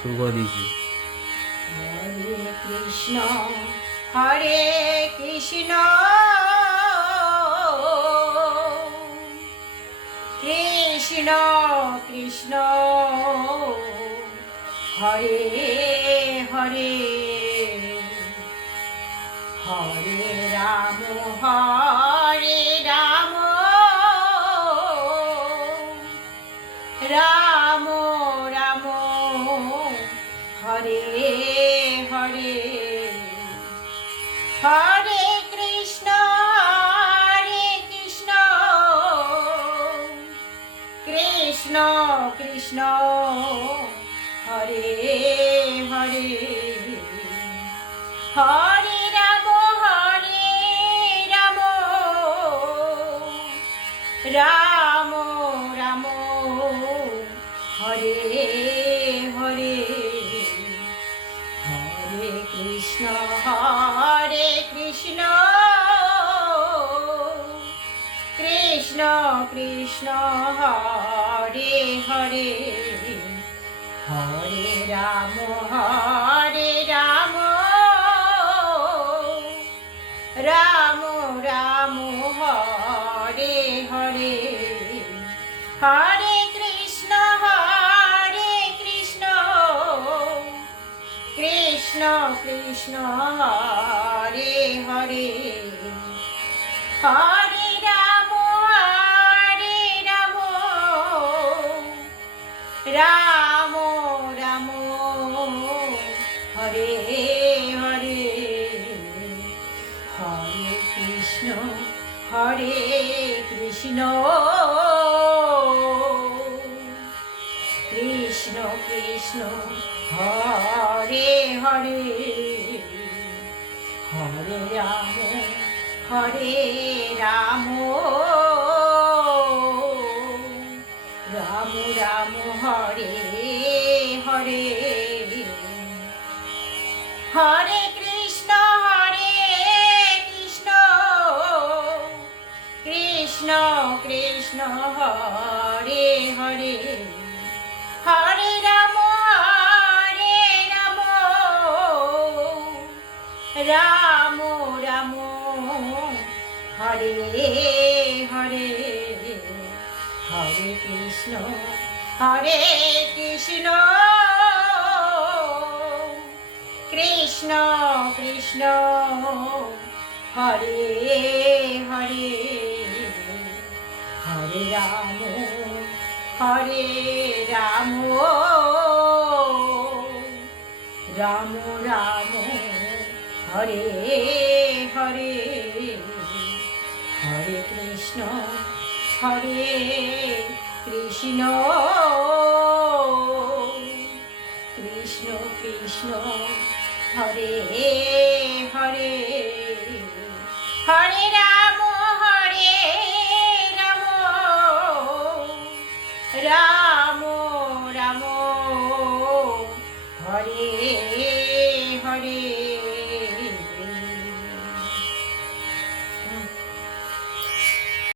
শুরু করে দিয়েছি। হরে কৃষ্ণ হরে কৃষ্ণ কৃষ্ণ কৃষ্ণ হরে হরে হরে রাম হরে রাম রাম রাম হরে হরে হরে কৃষ্ণ কৃষ্ণ কৃষ্ণ হরে হরে হরে রাম রাম রাম হরে হরে হরে কৃষ্ণ কৃষ্ণ কৃষ্ণ হরে হরে হরে রাম রাম রাম হরে হরে হরে কৃষ্ণ কৃষ্ণ কৃষ্ণ হরে হরে হরে রাম রাম রাম হরে হরে হরে কৃষ্ণ কৃষ্ণ কৃষ্ণ হরে হরে হরে রাম রাম রাম হরে হরে হরে কৃষ্ণ কৃষ্ণ হরে হরে হরে রাম রাম রাম হরে হরে হরে কৃষ্ণ কৃষ্ণ কৃষ্ণ হরে হরে হরে রাম রাম রাম হরে হরে হরে কৃষ্ণ কৃষ্ণ কৃষ্ণ হরে হরে হরে রাম রাম রাম হরে হরে